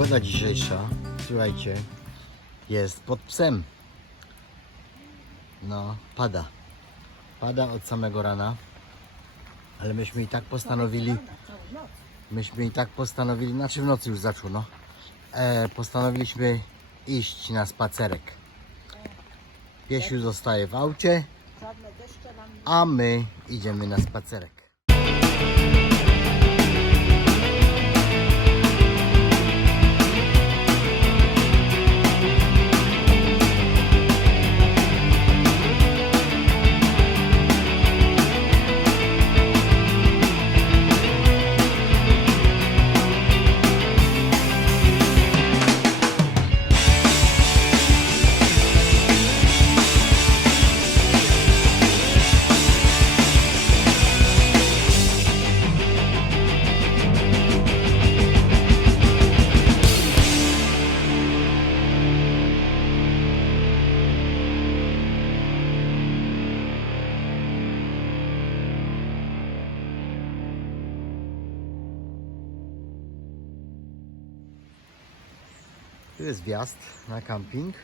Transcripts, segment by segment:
Pogoda dzisiejsza, słuchajcie, jest pod psem. No, pada. Pada od samego rana, ale myśmy i tak postanowili, znaczy w nocy już zaczął, no. Postanowiliśmy iść na spacerek. Piesiu zostaje w aucie, a my idziemy na spacerek. Tu jest wjazd na camping,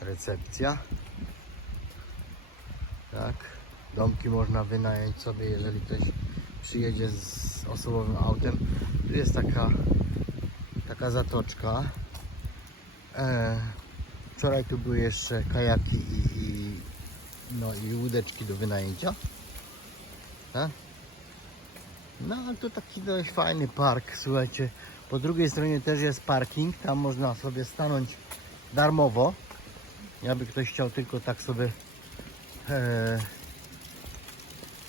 recepcja, tak, domki można wynająć sobie, jeżeli ktoś przyjedzie z osobowym autem. Tu jest taka zatoczka. Wczoraj tu były jeszcze kajaki i łódeczki do wynajęcia, tak? No ale to taki dość fajny park, słuchajcie. Po drugiej stronie też jest parking, tam można sobie stanąć darmowo. Jakby ktoś chciał tylko tak sobie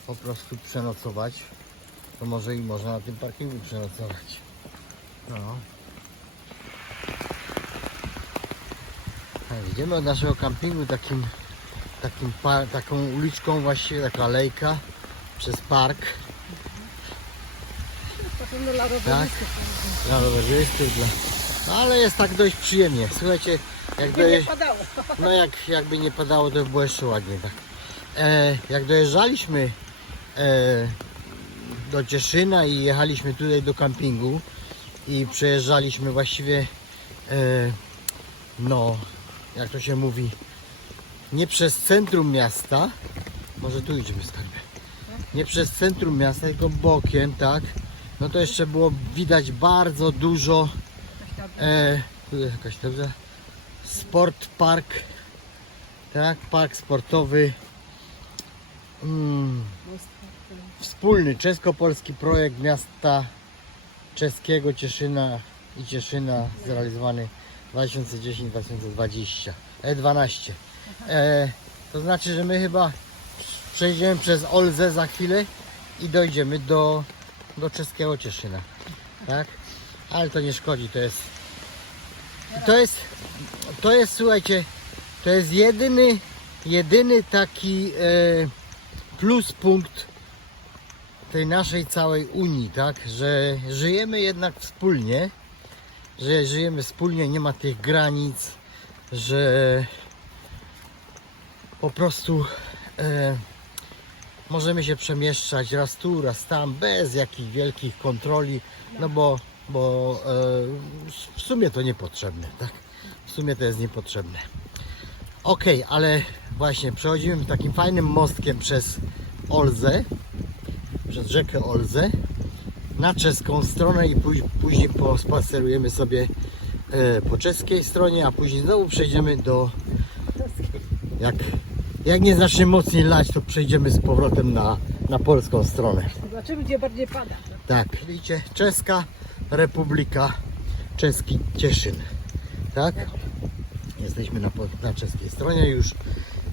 po prostu przenocować, to może i można na tym parkingu przenocować. No. Idziemy od naszego campingu taką uliczką, właściwie taka alejka przez park. Tak, dla rowerzystów, no ale jest tak dość przyjemnie. Słuchajcie, jakby nie padało, to by było jeszcze ładnie, tak. Jak dojeżdżaliśmy do Cieszyna i jechaliśmy tutaj do kampingu i przejeżdżaliśmy właściwie no, jak to się mówi, nie przez centrum miasta, może tu idziemy, skarbie, nie przez centrum miasta, tylko bokiem, tak. No to jeszcze było widać bardzo dużo. Tu jest jakaś dobrze. Sport park, tak, park sportowy. Wspólny czesko-polski projekt miasta czeskiego Cieszyna i Cieszyna, zrealizowany 2010-2020. 12. To znaczy, że my chyba przejdziemy przez Olzę za chwilę i dojdziemy do czeskiego Cieszyna, tak? Ale to nie szkodzi, to jest, słuchajcie, to jest jedyny taki pluspunkt tej naszej całej Unii, tak? Że żyjemy jednak wspólnie, nie ma tych granic, że po prostu możemy się przemieszczać raz tu, raz tam, bez jakichś wielkich kontroli, no bo w sumie to niepotrzebne, tak? W sumie to jest niepotrzebne. Ok, ale właśnie przechodzimy takim fajnym mostkiem przez Olzę, przez rzekę Olzę na czeską stronę i później pospacerujemy sobie po czeskiej stronie, a później znowu przejdziemy jak nie zacznie mocniej lać, to przejdziemy z powrotem na polską stronę. Zobaczymy, gdzie bardziej pada. Tak, widzicie, Czeska Republika, czeski Cieszyn. Tak? Jesteśmy na czeskiej stronie już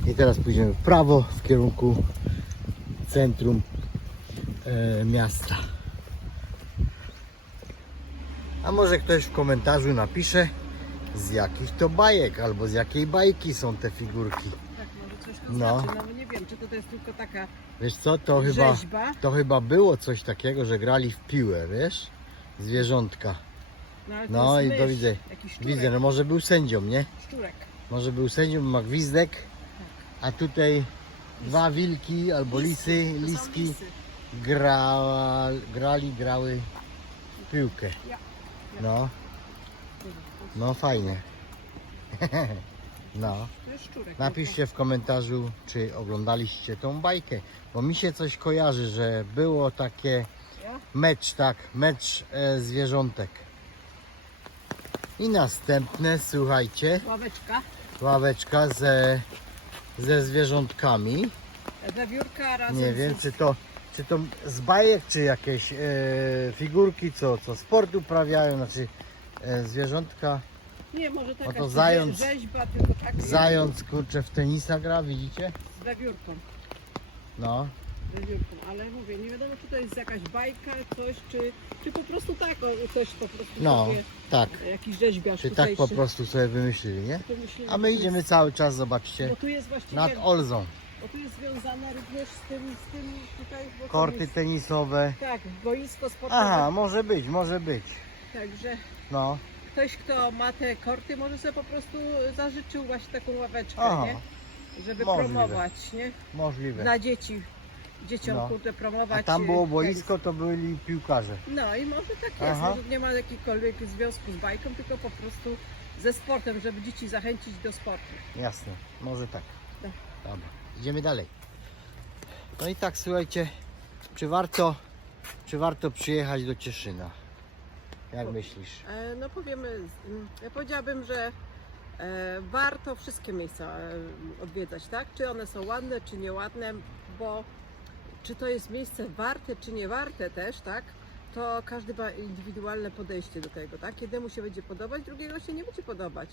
i teraz pójdziemy w prawo w kierunku centrum miasta. A może ktoś w komentarzu napisze, z jakich to bajek albo z jakiej bajki są te figurki. No, nie wiem, czy to jest tylko taka, wiesz co, rzeźba. to chyba było coś takiego, że grali w piłę, wiesz? Zwierzątka. No i to widzę, no może był sędzią, nie? Szczurek. Może był sędzią, ma gwizdek, a tutaj dwa wilki albo liski grały. piłkę. Ja. No, no fajnie. No. To jest szczurek. Napiszcie w komentarzu, czy oglądaliście tą bajkę, bo mi się coś kojarzy, że było takie Ja? mecz, tak, mecz zwierzątek. I następne, słuchajcie, Ławeczka. ławeczka ze zwierzątkami. Zawiórka razem Nie wiem, z... czy to z bajek, czy jakieś figurki, co sport uprawiają, znaczy zwierzątka. Nie, może taka to zając. rzeźba, tylko tak Zając, kurczę, w tenisa gra, widzicie? z zawiórką. No, Zawiórką. Ale mówię, nie wiadomo, czy to jest jakaś bajka, coś, czy po prostu tak, coś po prostu no, sobie, tak. jakiś rzeźbiarz Czy tak tutejszy po prostu sobie wymyślili, nie? wymyślił, A my że to idziemy jest- cały czas, zobaczcie, Bo tu jest właściwie, nad Olzą. bo tu jest związane również z tym tutaj, bo to Korty jest, tenisowe. tak, boisko sportowe. Aha, może być, może być. Także No, ktoś, kto ma te korty, może sobie po prostu zażyczył właśnie taką ławeczkę, aha, nie? Żeby możliwe. promować, nie? możliwe. Dla dzieci. Dzieciom No. kurde promować. A tam było tenis. boisko, to byli piłkarze. No i może tak jest. Aha. Może nie ma jakikolwiek związku z bajką, tylko po prostu ze sportem, żeby dzieci zachęcić do sportu. Jasne, może tak. Tak. Dobra, idziemy dalej. No i tak, słuchajcie, czy warto przyjechać do Cieszyna? Jak myślisz? No powiemy, ja powiedziałabym, że warto wszystkie miejsca odwiedzać, tak? Czy one są ładne, czy nieładne, bo czy to jest miejsce warte, czy nie warte też, tak? To każdy ma indywidualne podejście do tego, tak? Jednemu się będzie podobać, drugiego się nie będzie podobać.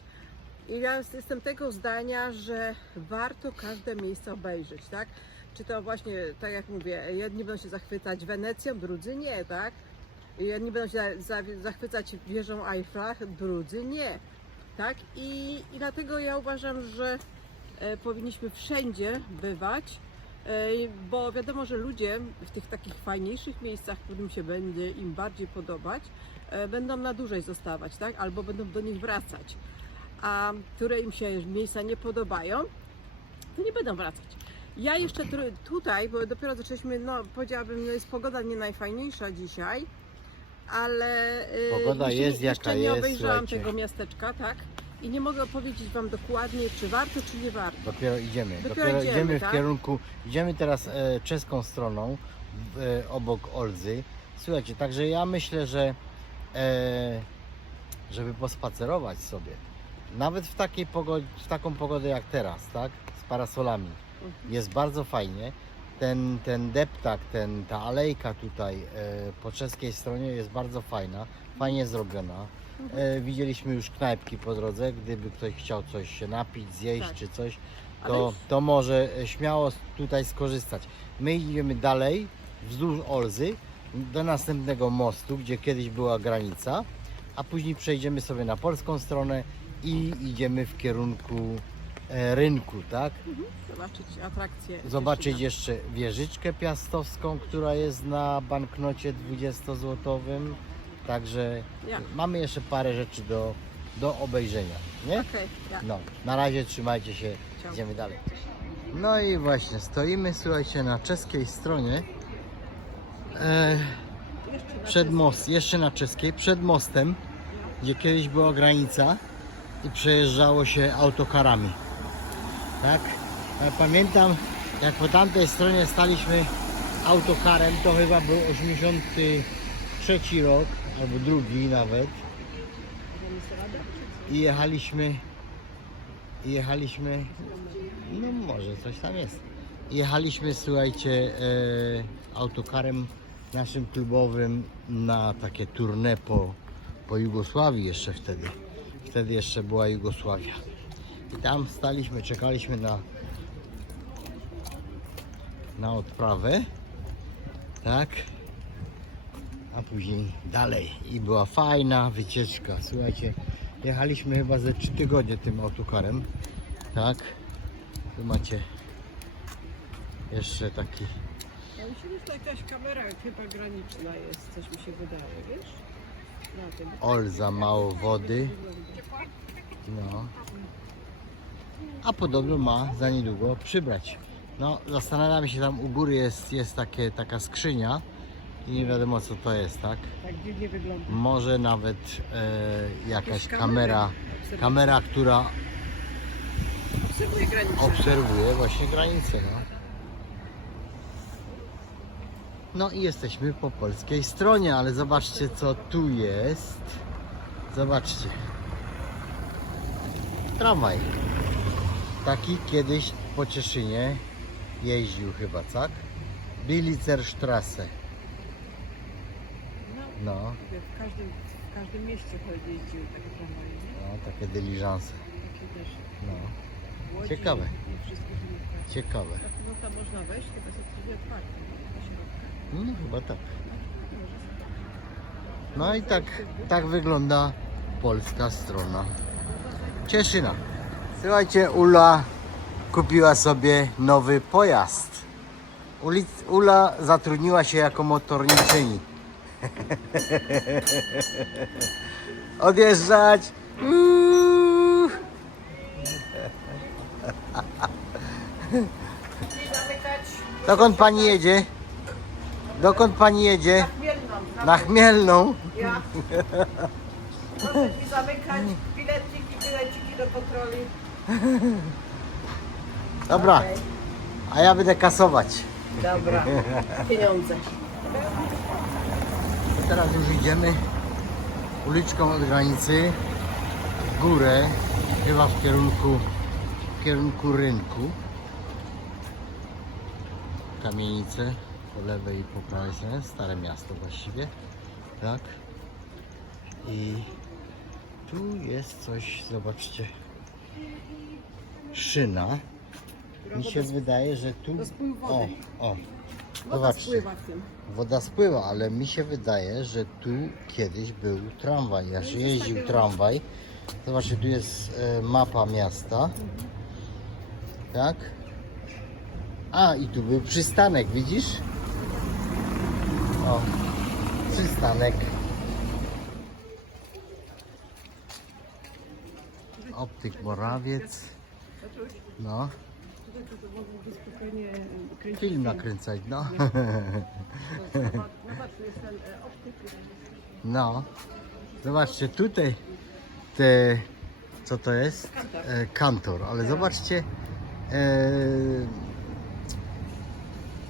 I ja jestem tego zdania, że warto każde miejsce obejrzeć, tak? Czy to właśnie, tak jak mówię, jedni będą się zachwycać Wenecją, drudzy nie, tak? Jedni będą się zachwycać wieżą Eiffla, drudzy nie, tak? I dlatego ja uważam, że powinniśmy wszędzie bywać, bo wiadomo, że ludzie w tych takich fajniejszych miejscach, którym się będzie im bardziej podobać, będą na dłużej zostawać, tak? Albo będą do nich wracać. A które im się miejsca nie podobają, to nie będą wracać. Ja jeszcze tutaj, bo dopiero zaczęliśmy, no powiedziałabym, no jest pogoda nie najfajniejsza dzisiaj, ale Pogoda jeszcze, jest, jeszcze jaka nie jest, obejrzałam słuchajcie. tego miasteczka, tak? I nie mogę powiedzieć Wam dokładnie, czy warto, czy nie warto. Dopiero idziemy. Dopiero idziemy, w tak? kierunku. Idziemy teraz czeską stroną obok Olzy. Słuchajcie, także ja myślę, że żeby pospacerować sobie, nawet w takiej w taką pogodę jak teraz, tak? Z parasolami. Jest bardzo fajnie. Ten deptak, ta alejka tutaj po czeskiej stronie jest bardzo fajna, fajnie zrobiona. Widzieliśmy już knajpki po drodze, gdyby ktoś chciał coś się napić, zjeść Tak. czy coś, Ale to może śmiało tutaj skorzystać. My idziemy dalej wzdłuż Olzy do następnego mostu, gdzie kiedyś była granica, a później przejdziemy sobie na polską stronę i idziemy w kierunku rynku, tak? zobaczyć atrakcje. Zobaczyć Cieszyna. jeszcze wieżyczkę piastowską, która jest na banknocie 20-złotowym. Także Ja. mamy jeszcze parę rzeczy do obejrzenia, nie? Okej, ja. No, na razie trzymajcie się, Ciao. idziemy dalej. No i właśnie, stoimy, słuchajcie, na czeskiej stronie. Jeszcze na Przed czeski. jeszcze na czeskiej, przed mostem, gdzie kiedyś była granica i przejeżdżało się autokarami. Tak? Ja pamiętam, jak po tamtej stronie staliśmy autokarem, to chyba był 83 rok, albo drugi nawet. Damy sobie radę? I jechaliśmy, no może coś tam jest. Jechaliśmy, słuchajcie, autokarem naszym klubowym na takie tournée po Jugosławii jeszcze wtedy. Wtedy jeszcze była Jugosławia. I tam staliśmy, czekaliśmy na odprawę, tak? A później dalej. I była fajna wycieczka. Słuchajcie, jechaliśmy chyba ze 3 tygodnie tym autokarem, tak? Tu macie jeszcze taki Ja myślę, że to jakaś kamera chyba graniczna jest, coś mi się wydaje, wiesz? Na tym. Olza, mało wody. No. A podobno ma za niedługo przybrać. No, zastanawiam się, tam u góry jest taka skrzynia i nie wiadomo co to jest, tak? Tak dziwnie wygląda. Może nawet jakaś Jakieś kamera, która Obserwuję granicę. obserwuje właśnie granicę. No. No i jesteśmy po polskiej stronie, ale zobaczcie co tu jest. Zobaczcie. Tramwaj. Taki kiedyś po Cieszynie jeździł chyba, tak? Bilicerstrasse. No, W każdym mieście jeździły takie tramwaje. no takie dyliżanse. Takie też. No, w Łodzi Ciekawe. i wszystkich innych krajach. ciekawe. No tam można wejść, chyba jest drzwi otwarte do środka. No chyba tak. No i tak wygląda polska strona Cieszyna. Słuchajcie, Ula kupiła sobie nowy pojazd. Ula zatrudniła się jako motorniczyni. Odjeżdżać! Uuu. Zamykać Dokąd pani jedzie? Dokąd pani jedzie? Chmielną. Na Chmielną. Ja. Proszę mi zamykać bileciki do kontroli. Dobra, a ja będę kasować. Dobra, pieniądze. Teraz już idziemy uliczką od granicy w górę, chyba w kierunku rynku. Kamienice po lewej i po prawej stronie, Stare Miasto właściwie, tak? I tu jest coś, zobaczcie, szyna. Mi się wydaje, że tu... To spływ wody. O, Woda zobaczcie. spływa w tym. Woda spływa, ale mi się wydaje, że tu kiedyś był tramwaj, znaczy jeździł tramwaj. Zobaczcie, tu jest mapa miasta. Tak? A, i tu był przystanek, widzisz? O, przystanek. Optyk Morawiec. No, Tutaj to mogłoby spokojnie kręcić. film nakręcać, no. Zobacz, tu jest ten optyk. No, zobaczcie tutaj te, co to jest? Kantor, ale zobaczcie,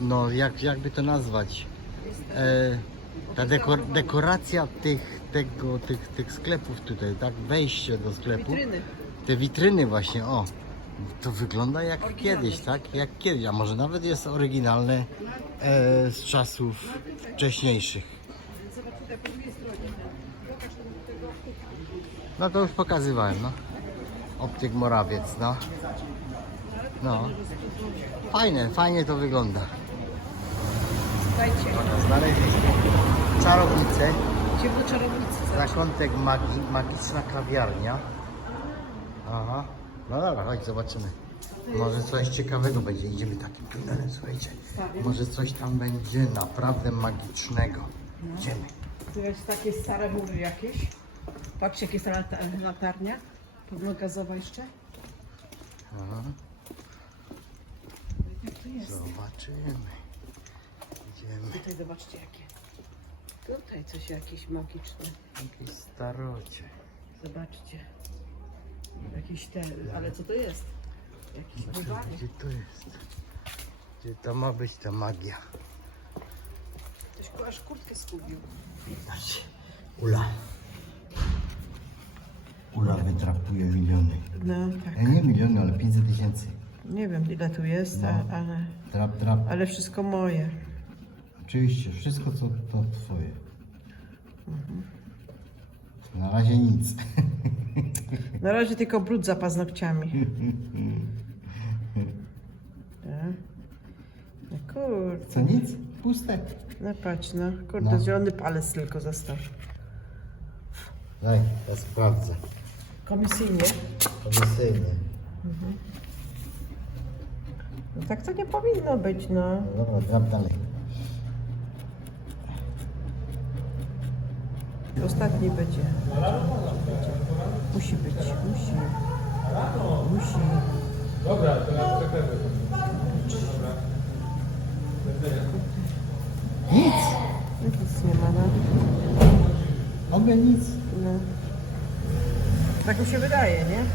no jakby to nazwać, ta dekoracja tych sklepów tutaj, tak, wejście do sklepu, Witryny. te witryny właśnie, o, to wygląda jak kiedyś, tak, jak kiedyś, a może nawet jest oryginalne z czasów wcześniejszych. Zobacz tutaj po drugiej stronie. Pokaż tego optyka. No to już pokazywałem, no. Optyk Morawiec, no. No. Fajnie to wygląda. Dajcie. Znaleźliśmy czarownicę, Idziemy do czarownicy. zakątek magii, magiczna kawiarnia. Aha. No dobra, chodź, zobaczymy. Może coś ciekawego będzie. Idziemy takim tunelem, słuchajcie. Może coś tam będzie naprawdę magicznego. Idziemy. Tu jest takie stare mury jakieś. Patrzcie, jak jest ta latarnia. Pewno gazowa jeszcze. Aha. Jak to jest? Zobaczymy. Idziemy. Tutaj zobaczcie jakie. Tutaj coś jakieś magiczne. Jakieś starocie. Zobaczcie. Jakieś te, ale co to jest? Jakieś bywary. Gdzie to jest? Gdzie to ma być ta magia? Ktoś aż kurtkę zgubił. Patrzcie, Ula wytrapuje miliony. No tak. Nie miliony, ale 500 tysięcy. Nie wiem ile tu jest, ale, Trap. ale wszystko moje. Oczywiście, wszystko co to twoje. Na razie nic. Na razie tylko brud za paznokciami. Tak. No kurde. Co nic? Puste. No patrz, no. Kurde, No. zielony palec tylko został. Daj, ja sprawdzę. Komisyjnie. Komisyjnie. No tak to nie powinno być, no. No dobra, trap dalej. Ostatni będzie. Musi być, musi. Musi. Dobra, teraz czekamy. Nic. ogóle nic. No. Tak mi się wydaje, nie?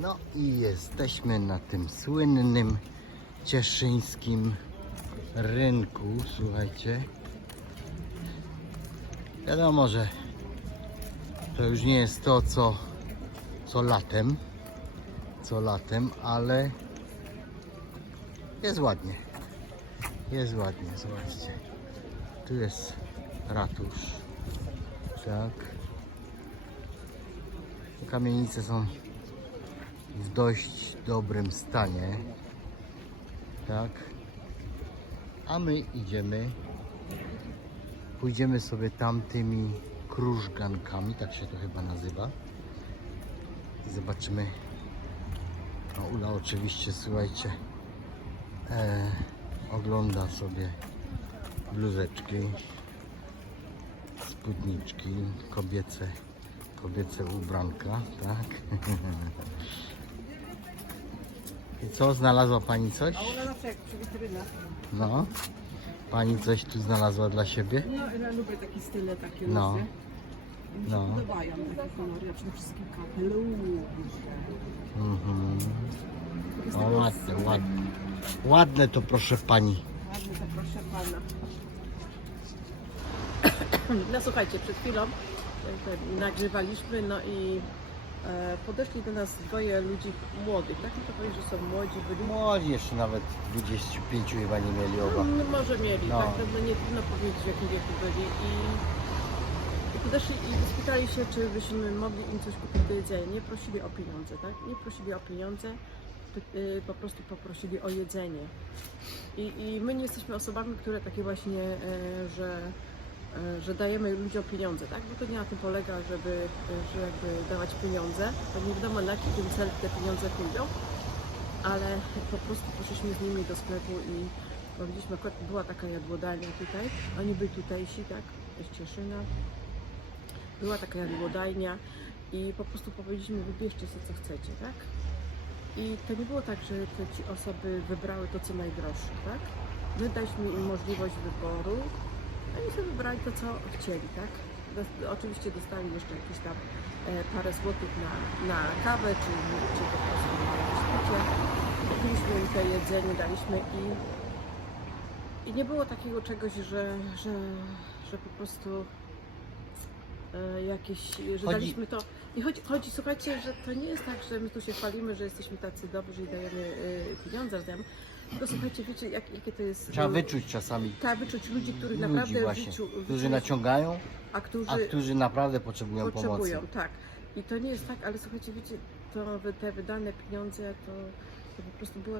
No i jesteśmy na tym słynnym cieszyńskim rynku, słuchajcie. Wiadomo, że to już nie jest to, co latem, ale jest ładnie. Jest ładnie, zobaczcie. Tu jest ratusz, tak. Kamienice są w dość dobrym stanie, tak. A my pójdziemy sobie tamtymi krużgankami, tak się to chyba nazywa. I zobaczymy. No, Ula oczywiście, słuchajcie, ogląda sobie bluzeczki, spódniczki, kobiece ubranka, tak? I co, znalazła Pani coś? A ona zawsze jak przy witrynach. No. Pani coś tu znalazła dla siebie? No, ja lubię takie style, takie No. luzy. Mi się No. podobają takie kolory, a przede wszystkim kapelusze. Mhm. O, ładne. Ładne to, proszę Pani. Ładnie to, proszę pana. No słuchajcie, przed chwilą nagrywaliśmy, no i podeszli do nas dwoje ludzi młodych, tak? Muszę powiedzieć, że są młodzi, byli. Młodzi jeszcze nawet 25 chyba nie mieli oba. No, może mieli, No. tak? No nie trudno powiedzieć, w jakim wieku byli. I podeszli i spytali się, czy byśmy mogli im coś kupić do jedzenia. Nie prosili o pieniądze, tak? Nie prosili o pieniądze, po prostu poprosili o jedzenie. I my nie jesteśmy osobami, które takie właśnie, że dajemy ludziom pieniądze, tak? Bo to nie na tym polega, żeby dawać pieniądze. To nie wiadomo, na jaki ten cel te pieniądze pójdą, ale po prostu poszliśmy z nimi do sklepu i powiedzieliśmy, akurat była taka jadłodajnia tutaj, oni byli tutejsi, tak? Z Cieszyna. Była taka jadłodajnia i po prostu powiedzieliśmy, wybierzcie sobie co chcecie, tak? I to nie było tak, że ci osoby wybrały to co najdroższe, tak? My daliśmy im możliwość wyboru, a oni sobie wybrali to co chcieli, tak? Oczywiście dostali jeszcze jakieś tam parę złotych na kawę, czy po prostu na jakieś picie. Kupiliśmy im to jedzenie, daliśmy i nie było takiego czegoś, że po prostu jakieś, że daliśmy to. I chodzi, słuchajcie, że to nie jest tak, że my tu się chwalimy, że jesteśmy tacy dobrzy i dajemy pieniądze, tylko słuchajcie, wiecie, jakie to jest. Trzeba wyczuć czasami Trzeba wyczuć ludzi, których ludzi naprawdę właśnie, w życiu, którzy naciągają, a a którzy naprawdę potrzebują pomocy. tak. I to nie jest tak, ale słuchajcie, wiecie, te wydane pieniądze to po prostu była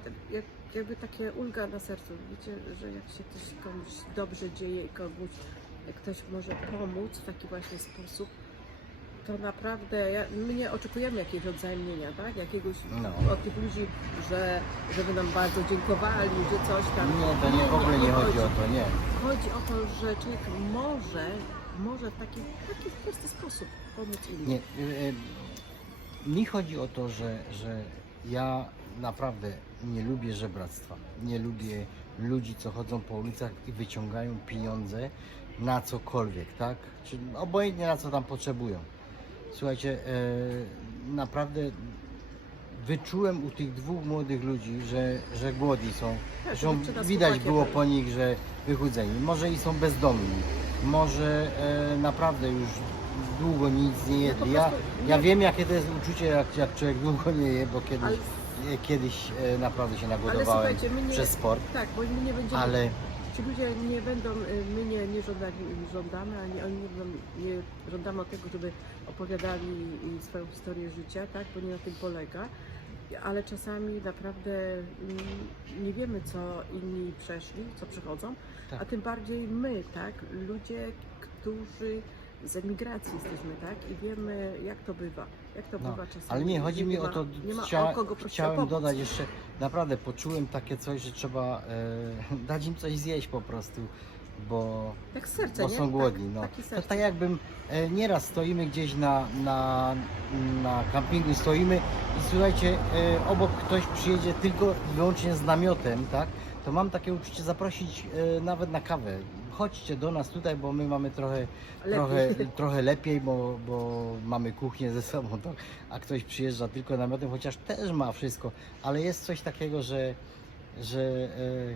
jakby takie ulga na sercu. Wiecie, że jak się coś komuś dobrze dzieje i ktoś może pomóc w taki właśnie sposób, to naprawdę my nie oczekujemy jakiegoś odwzajemnienia, tak? Jakiegoś od tych ludzi, żeby nam bardzo dziękowali, że coś tam. Nie, to nie w ogóle nie chodzi o to, nie. Chodzi o to, że człowiek może w taki prosty sposób pomóc innym. Nie, mi chodzi o to, że ja naprawdę nie lubię żebractwa. Nie lubię ludzi, co chodzą po ulicach i wyciągają pieniądze na cokolwiek, tak? Czy obojętnie na co tam potrzebują. Słuchajcie, naprawdę wyczułem u tych dwóch młodych ludzi, że głodni są. Zresztą widać było po nich, że wychudzeni. Może i są bezdomni. Może naprawdę już długo nic nie jedli. Ja wiem, jakie to jest uczucie, jak człowiek długo nie je, bo kiedyś naprawdę się nagłodowałem przez sport. Tak, bo my nie będziemy. Ale ci ludzie nie będą, my nie żądamy, ani oni nie żądamy tego, żeby opowiadali swoją historię życia, tak, bo nie na tym polega. Ale czasami naprawdę nie wiemy, co inni przeszli, co przechodzą, tak. A tym bardziej my, tak, ludzie, którzy z emigracji jesteśmy, tak, i wiemy, jak to bywa czasami. Ale nie, chodzi mi o to, nie ma chciałem dodać jeszcze, naprawdę poczułem takie coś, że trzeba dać im coś zjeść po prostu, bo jak serce, bo nie? są głodni. To tak jakbym nieraz stoimy gdzieś na kampingu, stoimy i słuchajcie, obok ktoś przyjedzie tylko i wyłącznie z namiotem, tak? To mam takie uczucie zaprosić nawet na kawę. chodźcie do nas tutaj, bo my mamy trochę Lepiej. trochę lepiej, bo mamy kuchnię ze sobą, to, a ktoś przyjeżdża tylko namiotem, chociaż też ma wszystko, ale jest coś takiego, że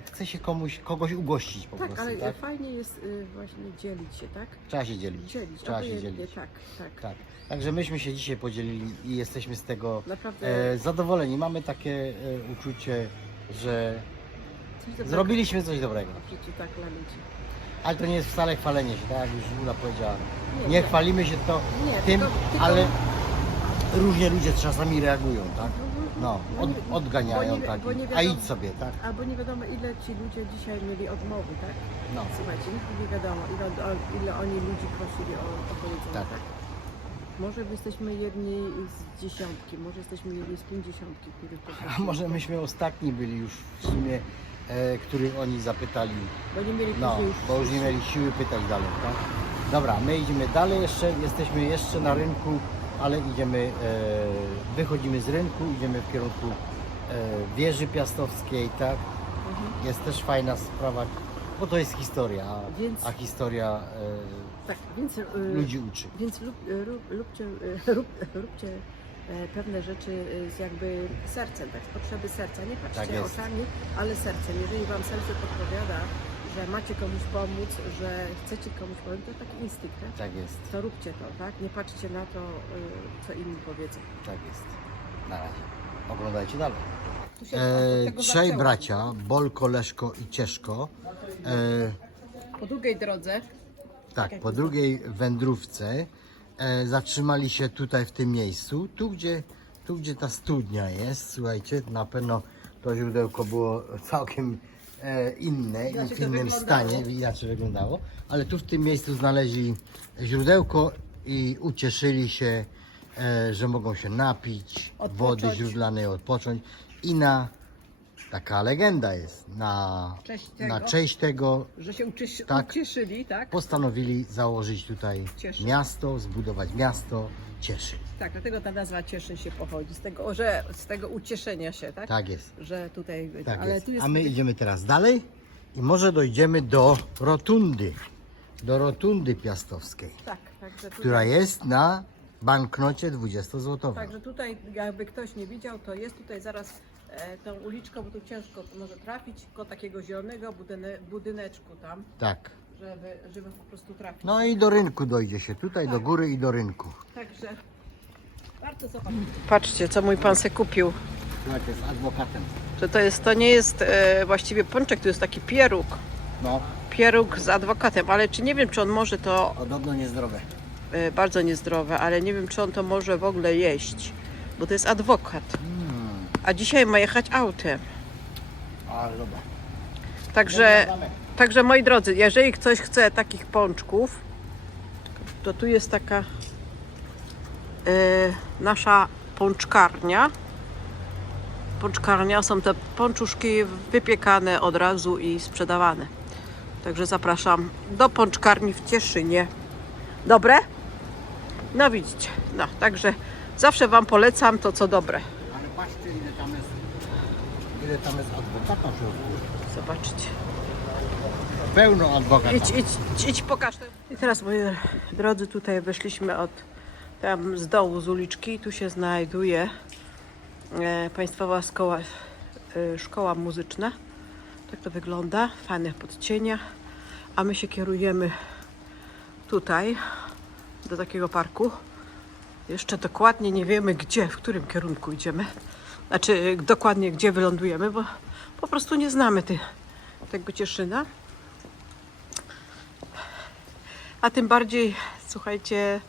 chce się kogoś ugościć po Tak, prostu, ale tak? fajnie jest właśnie dzielić się, tak? Trzeba się dzielić. Trzeba się obojętnie, dzielić. tak, tak. Tak. Także myśmy się dzisiaj podzielili i jesteśmy z tego Naprawdę zadowoleni. Mamy takie uczucie, że coś dobrego zrobiliśmy coś dobrego. w życiu, tak, dla ludzi. Ale to nie jest wcale chwalenie się, tak jak już Ula powiedziała. Nie, Nie nie. chwalimy się to Nie, tym, tylko- ale różnie ludzie czasami reagują, tak? No, No nie- odganiają, bo nie- tak? bo nie A wiadomo- idź sobie, tak? Albo nie wiadomo, ile ci ludzie dzisiaj mieli odmowy, tak? No, Słuchajcie, nigdy nie wiadomo, ile oni ludzi prosili o powiedzenie, Tak. tak? Może jesteśmy jedni z dziesiątki, może jesteśmy jedni z 50, których a poprosili. może myśmy ostatni byli już w sumie, których oni zapytali, Bo nie mieli no, później już... bo już nie mieli siły pytać dalej, tak? Dobra, my idziemy dalej jeszcze, jesteśmy jeszcze na rynku, ale idziemy, wychodzimy z rynku, idziemy w kierunku wieży piastowskiej, tak? Mhm. Jest też fajna sprawa, bo to jest historia, Więc- a historia Tak, więc, ludzi uczy. więc róbcie pewne rzeczy z jakby sercem, tak, z potrzeby serca. Nie patrzcie Tak jest. oczami, ale sercem. Jeżeli Wam serce podpowiada, że macie komuś pomóc, że chcecie komuś pomóc, to taki instynkt, tak? Tak jest, To róbcie to, tak? Nie patrzcie na to, co inni powiedzą. tak jest. Na razie. Oglądajcie dalej. Tu się od tego Trzej zaczęło. bracia, Bolko, Leszko i Cieszko, Po długiej drodze, tak, po drugiej wędrówce zatrzymali się tutaj w tym miejscu, tu gdzie ta studnia jest, słuchajcie, na pewno to źródełko było całkiem inne, Inaczej w to innym wyglądało. stanie, inaczej wyglądało, ale tu w tym miejscu znaleźli źródełko i ucieszyli się, że mogą się napić Odpocząć. wody źródlanej, odpocząć i taka legenda jest, na Cześć cześć tego że się Tak. ucieszyli, tak? postanowili założyć tutaj Cieszyn. miasto, zbudować miasto Cieszyn. Tak, dlatego ta nazwa Cieszyn się pochodzi, z tego ucieszenia się, tak? Tak jest, Że tutaj, tak ale jest. tu jest... A my idziemy teraz dalej i może dojdziemy do rotundy piastowskiej, Tak, także tutaj, która jest na banknocie 20-złotowym. Także tutaj, jakby ktoś nie widział, to jest tutaj zaraz tą uliczką, bo tu ciężko może trafić, koło takiego zielonego budyneczku tam, Tak. żeby po prostu trafić. No i do rynku dojdzie się, tutaj do góry i do rynku. Także warto zobaczyć. Patrzcie, co mój pan se kupił. Słuchajcie, z adwokatem. To nie jest właściwie pączek, to jest taki pieróg. No, Pieróg z adwokatem, ale nie wiem, czy on może to podobno niezdrowe. bardzo niezdrowe, ale nie wiem, czy on to może w ogóle jeść, bo to jest adwokat. A dzisiaj ma jechać autem. Ale dobra. Także moi drodzy, jeżeli ktoś chce takich pączków, to tu jest taka nasza pączkarnia. Pączkarnia, są te pączuszki wypiekane od razu i sprzedawane. Także zapraszam do pączkarni w Cieszynie. Dobre? No widzicie, no także zawsze Wam polecam to, co dobre. Ale patrzcie, ile tam jest adwokata w środku. Zobaczcie. Pełno adwokata. Idź, pokaż. I teraz, moi drodzy, tutaj wyszliśmy tam z dołu, z uliczki. Tu się znajduje Państwowa Szkoła Muzyczna. Tak to wygląda. Fajne podcienia. A my się kierujemy tutaj, do takiego parku. Jeszcze dokładnie nie wiemy gdzie, w którym kierunku idziemy. Znaczy dokładnie gdzie wylądujemy, bo po prostu nie znamy tego Cieszyna. A tym bardziej, słuchajcie,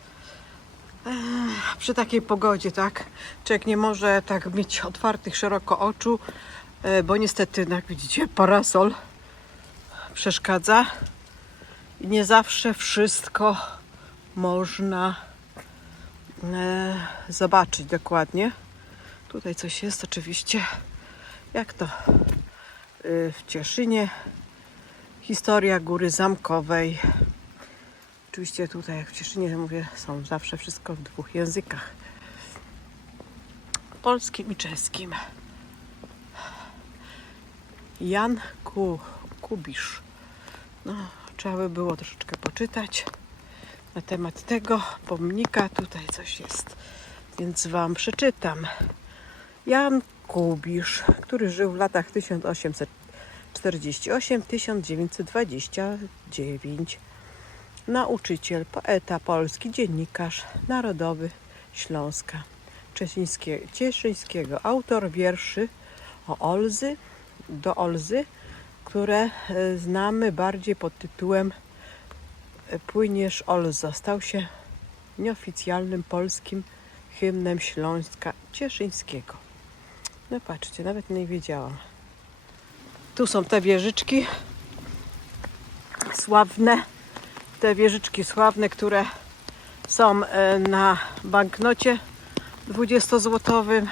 przy takiej pogodzie, tak? Człowiek nie może tak mieć otwartych szeroko oczu, bo niestety, jak widzicie, parasol przeszkadza i nie zawsze wszystko można zobaczyć dokładnie. Tutaj coś jest oczywiście, jak to w Cieszynie, historia Góry Zamkowej. Oczywiście tutaj, jak w Cieszynie mówię, są zawsze wszystko w dwóch językach. Polskim i czeskim. Jan Kubisz. No, Trzeba by było troszeczkę poczytać na temat tego pomnika. Tutaj coś jest, więc Wam przeczytam. Jan Kubisz, który żył w latach 1848-1929. Nauczyciel, poeta polski, dziennikarz narodowy Śląska Cieszyńskiego. Autor wierszy do Olzy, które znamy bardziej pod tytułem Płyniesz Olzo. Stał się nieoficjalnym polskim hymnem Śląska Cieszyńskiego. No patrzcie, nawet nie wiedziałam. Tu są te wieżyczki sławne. Te wieżyczki sławne, które są na banknocie 20-złotowym.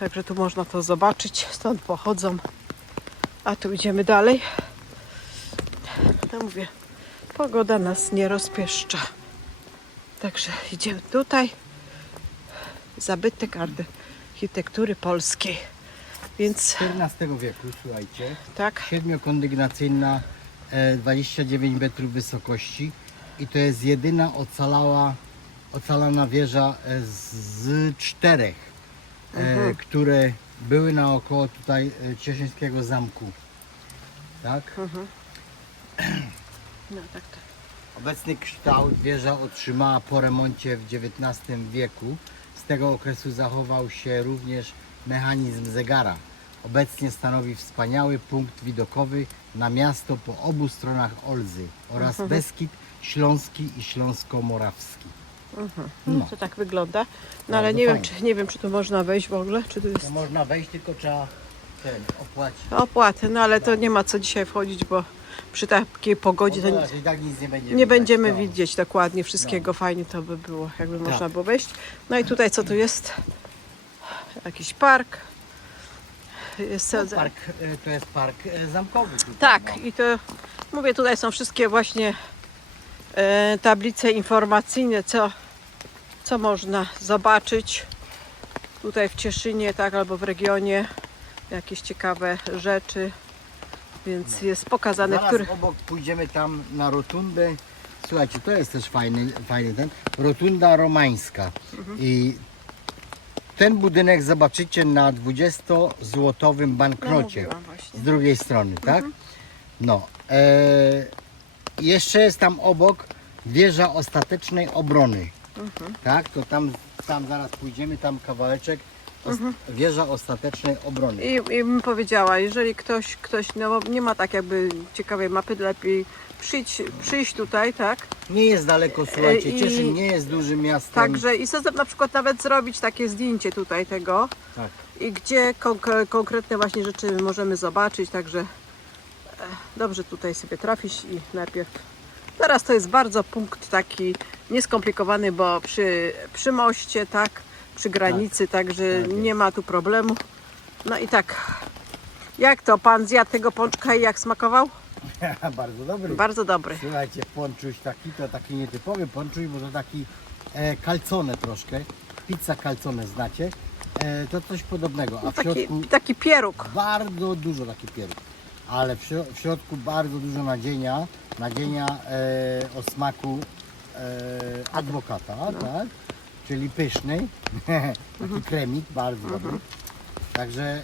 Także tu można to zobaczyć. Stąd pochodzą. A tu idziemy dalej. No mówię, pogoda nas nie rozpieszcza. Także idziemy tutaj. Zabytek architektury polskiej. Więc XIV wieku, słuchajcie. tak, 7-kondygnacyjna, 29 metrów wysokości i to jest jedyna ocalana wieża z 4, które były naokoło tutaj Cieszyńskiego Zamku. Tak? no tak, tak. Obecny kształt wieża otrzymała po remoncie w XIX wieku. Z tego okresu zachował się również mechanizm zegara. Obecnie stanowi wspaniały punkt widokowy na miasto po obu stronach Olzy oraz Beskid Śląski i Śląsko-Morawski. No. To tak wygląda. No ale Bardzo nie wiem, czy tu można wejść w ogóle, czy tu jest To można wejść, tylko trzeba opłacić. opłaty. No ale to nie ma co dzisiaj wchodzić, bo przy takiej pogodzie to I tak nic nie będziemy nie będziemy widać. widzieć dokładnie wszystkiego. Fajnie to by było, jakby można było wejść. No i tutaj co tu jest? Jakiś park. Jest Park, to jest park zamkowy. Tutaj, Tak, no. i to mówię, tutaj są wszystkie właśnie tablice informacyjne, co można zobaczyć tutaj w Cieszynie, tak, albo w regionie, jakieś ciekawe rzeczy, więc jest pokazane, Zaraz który... obok pójdziemy tam na rotundę. Słuchajcie, to jest też fajny ten. Rotunda romańska. I ten budynek zobaczycie na 20-złotowym banknocie. mówiłam właśnie. Z drugiej strony, tak? No. Jeszcze jest tam obok wieża ostatecznej obrony. Tak? To tam zaraz pójdziemy, tam kawałeczek. Wieża ostatecznej obrony. I bym powiedziała, jeżeli ktoś, no bo nie ma tak jakby ciekawej mapy, lepiej przyjść tutaj, tak? Nie jest daleko, słuchajcie, I- Cieszyn nie jest dużym miastem. Także i sobie na przykład nawet zrobić takie zdjęcie tutaj tego Tak. i gdzie konkretne właśnie rzeczy możemy zobaczyć, także dobrze tutaj sobie trafić i najpierw. Teraz to jest bardzo punkt taki nieskomplikowany, bo przy moście, tak, przy granicy, także Tak jest. nie ma tu problemu. No i tak, jak to pan zjadł tego pączka i jak smakował? Bardzo dobry. Bardzo dobry. Słuchajcie, ponczuś taki, to taki nietypowy ponczuś, bo to taki calzone troszkę. Pizza calzone znacie? To coś podobnego, a w środku Taki pieróg. bardzo dużo taki pieróg. Ale w środku bardzo dużo nadzienia o smaku adwokata, tak? Czyli pyszny, taki kremik, bardzo dobry. Także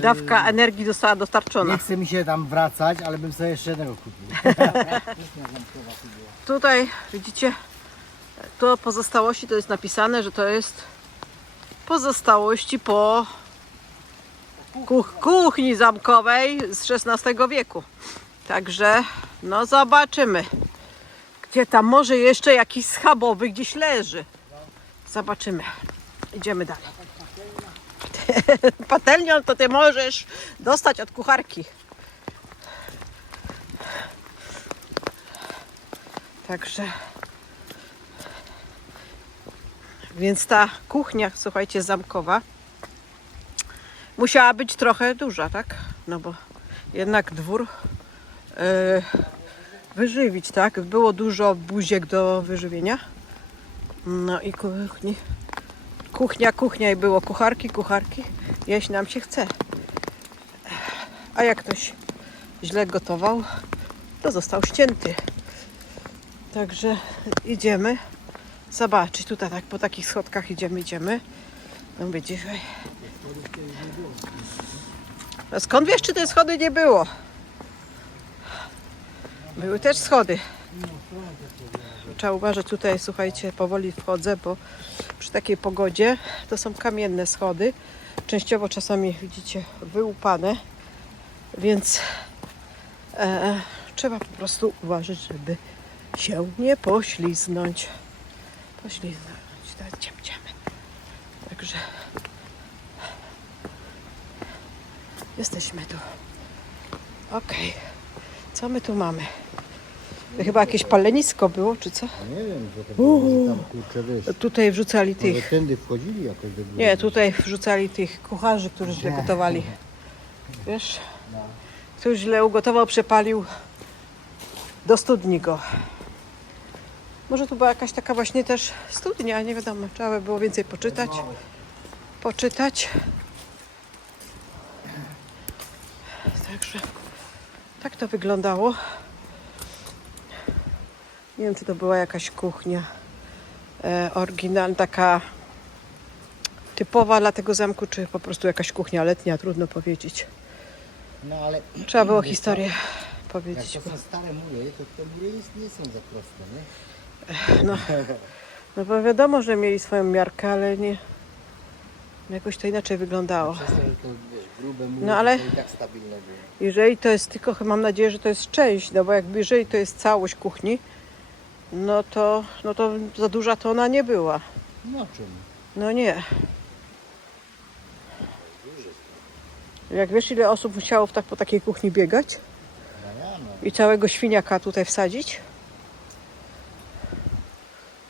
Dawka energii została nie dostarczona. chce mi się tam wracać, ale bym sobie jeszcze jednego kupił. Tutaj widzicie, to pozostałości, to jest napisane, że to jest pozostałości po kuchni zamkowej z XVI wieku. Także no zobaczymy, gdzie tam może jeszcze jakiś schabowy gdzieś leży. Zobaczymy. Idziemy dalej. Patelnią to ty możesz dostać od kucharki. Także więc ta kuchnia, słuchajcie, zamkowa musiała być trochę duża, tak? No bo jednak dwór wyżywić, tak? Było dużo buziek do wyżywienia. No i kuchnia i było kucharki. Jeść nam się chce. A jak ktoś źle gotował, to został ścięty. Także idziemy zobaczyć. Tutaj tak po takich schodkach idziemy. No mówię dzisiaj. A skąd wiesz, czy te schody nie było? Były też schody. Trzeba uważać tutaj, słuchajcie, powoli wchodzę, bo przy takiej pogodzie to są kamienne schody. Częściowo czasami widzicie wyłupane, więc trzeba po prostu uważać, żeby się nie pośliznąć. Idziemy. Także jesteśmy tu. Okej. Co my tu mamy? To chyba jakieś palenisko było, czy co? Nie wiem, co to było, tam kurczę, wiesz. Tutaj wrzucali Może tych. tędy wchodzili jakoś do góry. Nie, tutaj wrzucali tych kucharzy, którzy źle gotowali. Wiesz? Ktoś źle ugotował, przepalił. Do studni go. Może tu była jakaś taka właśnie też studnia, nie wiadomo. Trzeba by było więcej poczytać. Także tak to wyglądało. Nie wiem, czy to była jakaś kuchnia oryginalna, taka typowa dla tego zamku, czy po prostu jakaś kuchnia letnia, trudno powiedzieć. No ale Trzeba było wiesz historię jak powiedzieć. to są stare mury, to te mury nie są za proste, nie? No bo wiadomo, że mieli swoją miarkę, ale nie. Jakoś to inaczej wyglądało. Przez to, że to wiesz, grube mury, No ale- to i tak stabilne było. Jeżeli to jest tylko, mam nadzieję, że to jest część, no bo jakby jeżeli to jest całość kuchni, no to za duża to ona nie była. No czym? No nie. Jak wiesz, ile osób musiało po takiej kuchni biegać i całego świniaka tutaj wsadzić?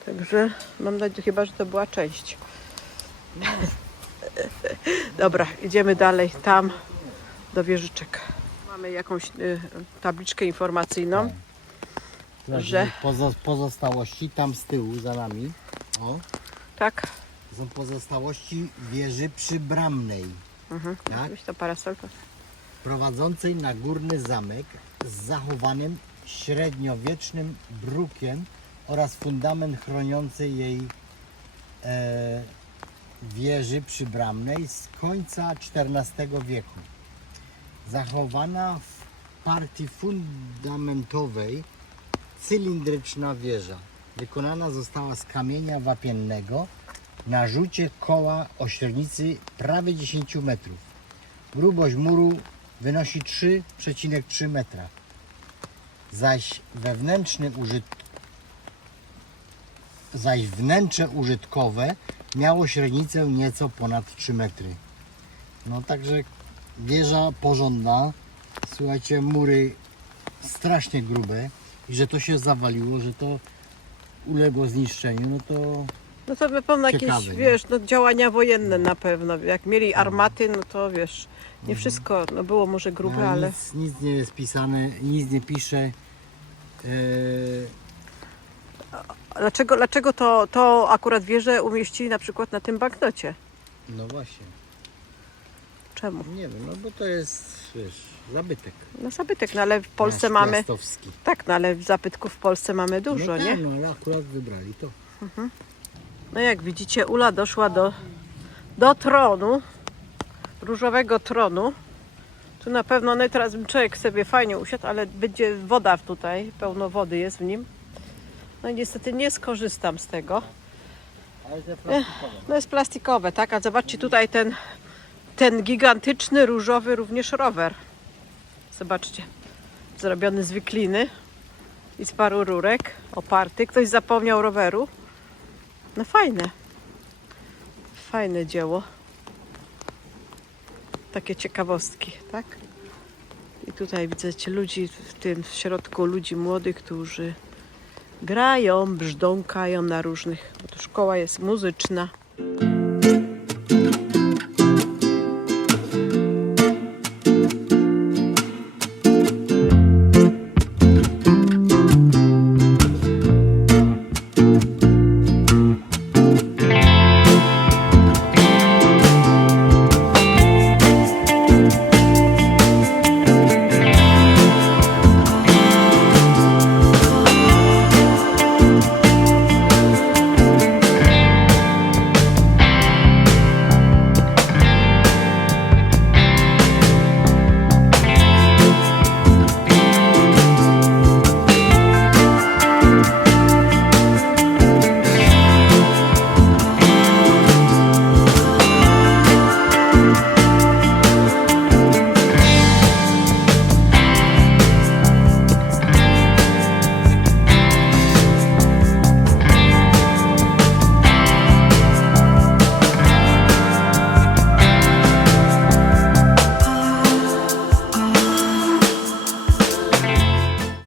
Także mam nadzieję, chyba, że to była część. Dobra, idziemy dalej, tam do wieżyczek. Mamy jakąś tabliczkę informacyjną. Że? Pozostałości tam z tyłu za nami. O, Tak? są pozostałości wieży przybramnej. Tak? Weź to parasolka. Prowadzącej na górny zamek z zachowanym średniowiecznym brukiem oraz fundament chroniący jej wieży przybramnej z końca XIV wieku. Zachowana w partii fundamentowej cylindryczna wieża. Wykonana została z kamienia wapiennego na rzucie koła o średnicy prawie 10 metrów. Grubość muru wynosi 3,3 metra. Zaś wnętrze użytkowe miało średnicę nieco ponad 3 metry. No także wieża porządna. Słuchajcie, mury strasznie grube i że to się zawaliło, że to uległo zniszczeniu, no to No to na pewno jakieś, Ciekawe, nie? wiesz, no działania wojenne na pewno. Jak mieli armaty, no to wiesz, nie wszystko, no było może grube, no, ale... nic nie jest pisane, nic nie pisze. Dlaczego to akurat wieżę umieścili na przykład na tym banknocie? No właśnie, Czemu? nie wiem, no bo to jest, wiesz, zabytek. No zabytek, no ale w Polsce nasz mamy... piastowski. Tak, no ale zabytków w Polsce mamy dużo, no tak, nie? no ale akurat wybrali to. No jak widzicie, Ula doszła do tronu, różowego tronu. Tu na pewno, no i teraz bym człowiek sobie fajnie usiadł, ale będzie woda tutaj, pełno wody jest w nim. No i niestety nie skorzystam z tego. Ale te plastikowe. No jest plastikowe, tak? A zobaczcie tutaj ten gigantyczny, różowy również rower. Zobaczcie, zrobiony z wikliny i z paru rurek, oparty. Ktoś zapomniał roweru. No fajne. Fajne dzieło. Takie ciekawostki, tak? I tutaj widzicie ludzi, w środku ludzi młodych, którzy grają, brzdąkają na różnych, bo to szkoła jest muzyczna.